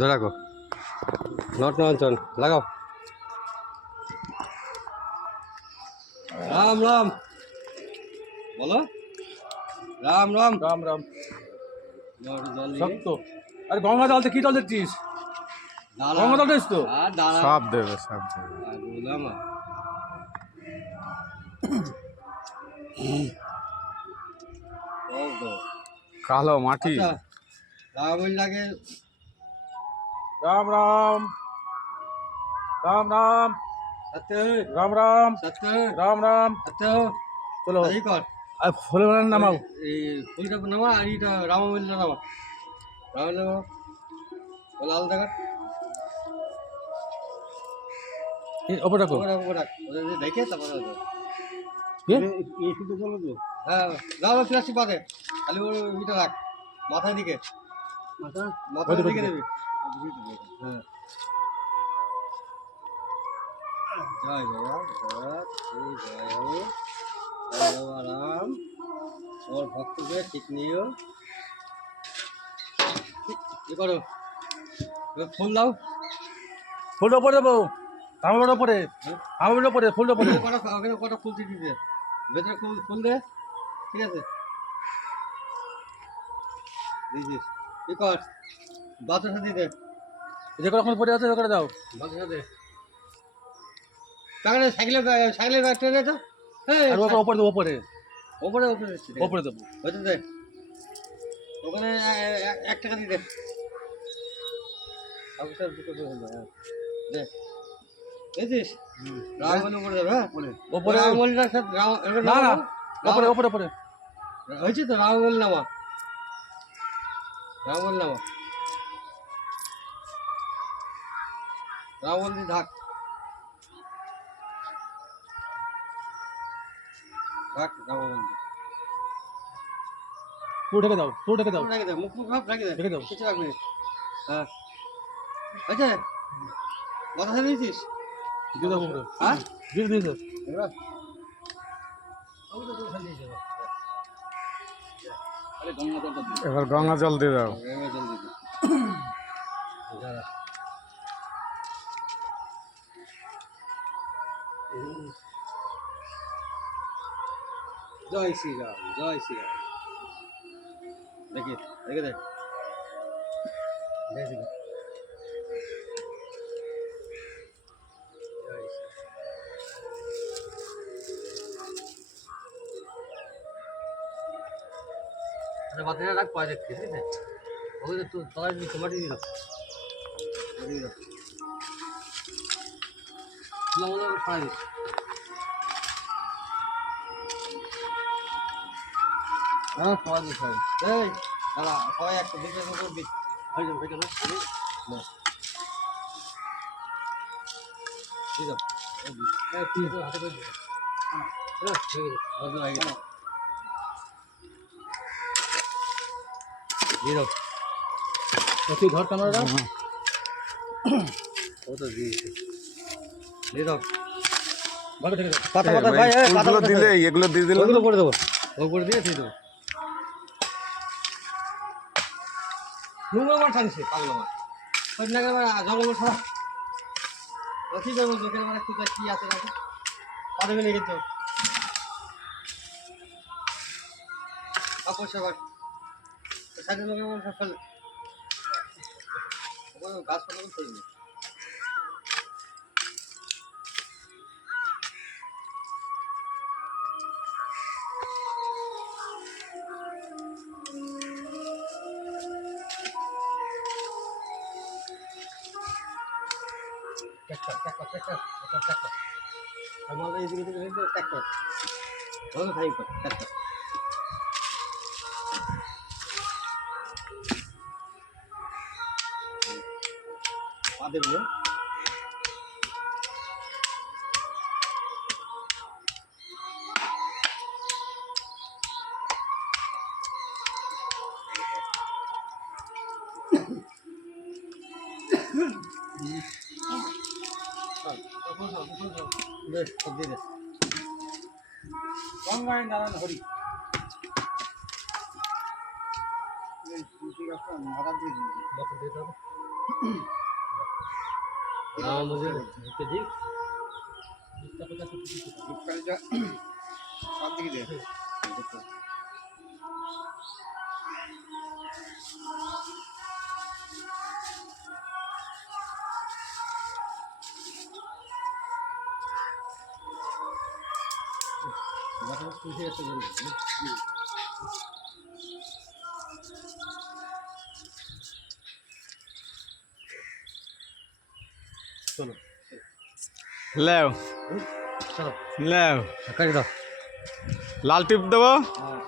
ধরে রাখো। নট নঞ্চন লাগাও। রাম রাম বলো। রাম রাম রাম রাম। জল শক্ত। আরে গঙ্গা জল কি জল দিচ্ছিস? গঙ্গা জল দিস তো? সব দেবে সব দেবে। বললাম কালো মাটি। রাম লাগে। রাম রাম রাম রাম সত্য রাম রাম সত্য রাম রাম। সত্য চলো এই কর। আর ফুলে নামাও। এই ফুলটা নামা আর এইটা রামমিলটা নামা। রামমিল নামা লাল দেখা ওপর রাখো। দেখে তারপরে শুধু চলো তো। হ্যাঁ রাম প্লাস্টিক পাতে খালি ওর ইটা রাখ মাথার দিকে। মাথার দিকে দেবি। হ্যাঁ জয় জয় জয় জয় হো জয় রাম। ওর ভক্তকে ঠিক নিও। কি করো ফুল দাও। ফুলটা উপরে দেবো। আমার উপরে আমার উপরে ফুলটা উপরে। কটা ফুল দিতে ভেতরে ফুল দে। ঠিক আছে দিয়েছিস কি কর বাতাসা দিতে। যে কখন পড়ে আছে করে দাও। বাতাসা দে তাহলে সাইকেলে ব্যাগটা দে তো। আর ওপরে দেবো ওপরে ওপরে ওপরে ওপরে দেবো। হয়তো দে ওখানে 1 টাকা দিয়ে দে। অফিসার দুটো দে দেখছিস রামবলি উপরে যাবে। হ্যাঁ ওপরে রামবলিটা না না ওপরে ওপরে ওপরে হয়েছে তো। রামবলি নামা রামবলি নামা রামবলি ঢাক ঢাক রামবলি ফুল ঢেকে দাও ফুল ঢেকে দাও রেখে দে মুখ ভাব রেখে দে ঢেকে দাও। কিছু রাখবি। হ্যাঁ আচ্ছা বাতাসা দিয়েছিস দিয়ে দাও উপরে। হ্যাঁ দিয়ে দিয়েছে। এবার গঙ্গা জল দিয়ে দাও। জয় শ্রীরাম জয় শ্রীরাম। দেখি দেখে দেখ দেখি আচ্ছা বাতাসা রাখ পায়ে দেখছি ঠিক আছে। ওই তো তলায় মাটি দিল খাওয়াই দিস। হ্যাঁ খাওয়া দিস খাওয়াই এই দাদা সবাই একটা দিকে করবি হয়ে যাবে হয়ে যাবে দিয়ে দাও তুই তো হাতে করে দিস। হয়ে গেছে হয়ে গেছে দিয়ে দাও। তুই ঘর ক্যামেরা দাও। ও তো দিয়েছে দিয়ে দাও। ভালো থেকে দাও। পাতা পাতা ভাই ফুলগুলো দিলে এগুলো দিয়ে দিলে ওগুলো করে দেবো ওগুলো দিয়ে দিয়ে দেবো। নোংরা মাছ টানছে পাগলা মাছ ওই না জঙ্গল ছাড়া কি করবো লোকের মানে কোথায় কি আছে নাকি পাঠাবে না কিন্তু পয়সা বাট সাইডের লোকের মানুষ ফেলে গাছপালা ফেলবে। ট্রাক্টর আমাদের এইদিকে ট্রাক্টর খাই ট্রাক্টর পা দেবে। গঙ্গায় নারায়ণ হরি। বছর দিয়ে রাম মন্দির ঢুকে দিই সব দিকে দিয়ে চলো লেও চলো লেও কাটি দাও লাল টিপ দেবো হ্যাঁ